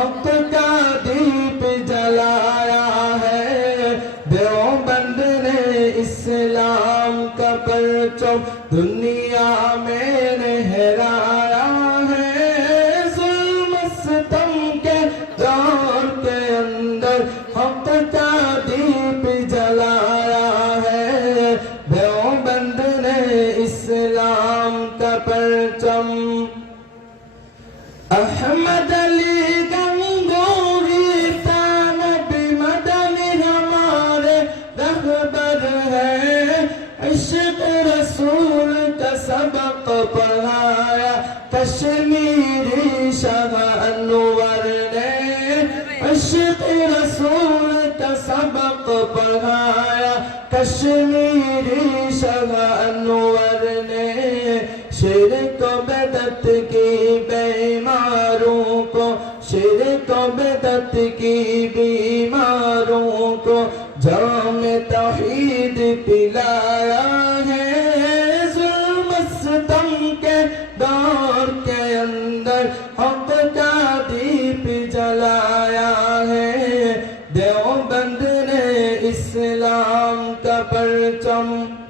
का दीप जलारा है व्य बंदे کے कपर کے में हराया हैसे चौक अंदर हफ़्ता दीप जलारा है व्य बंदे इस्लाम कपरचम अहमद पघाया कश्मीर सवने ने त सभ कशमीरी सनु वरणे शर ती मारू को शर त बेदती को जाम तहीद पिलाया दो बंधने इस्लाम कबर चम